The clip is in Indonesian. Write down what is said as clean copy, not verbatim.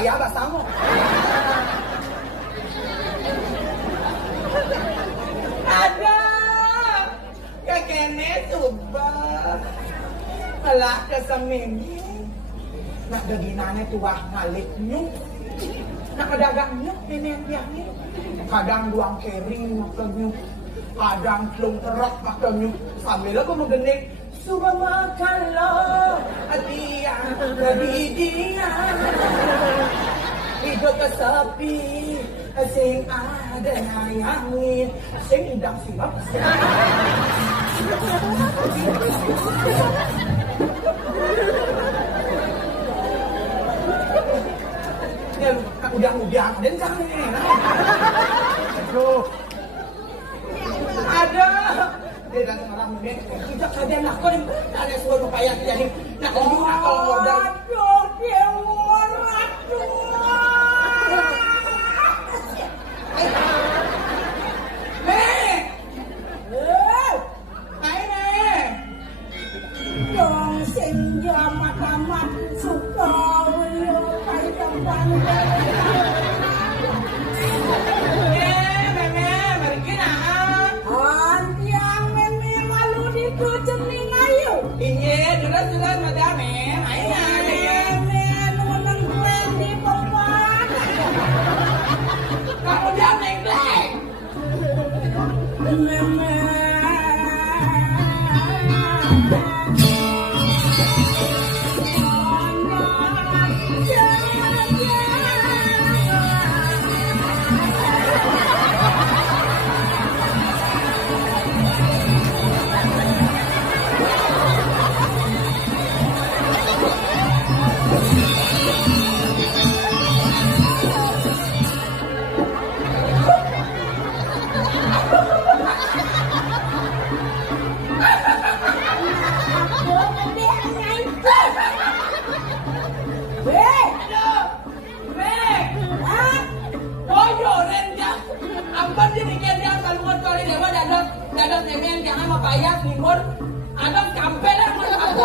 Budaya bahasamu. Ada. Kekene subah. Malah keseminggu. Nak daginannya tuah ngalik nyuk. Nak pedagang nyuk ini yang kadang duang kering makan nyuk. Kadang telung terok makan nyuk. Sambil aku menggenik. Suka makan lo. Dia jadi dia. Hidup kesepi. Sing ada nyayangin. Sing idang silap. Ya, udang-udang dan jangan. Aduh. Ada. Dia dan orang ini tidak saja nak kau ni ada suatu payah jadi nak kau nak kau order. Aduh, dia orang tu. Dong senja matamat suka welo pai tambang. Meme, mari kena. Antiang meme malu di kucing ayu. Iya, jelas madame. Ayo. Meme nunang keren di bawah. Kamu jangan nengkleng. Meme. Dadak semen jangan mau payah timur. Ada kampel lah.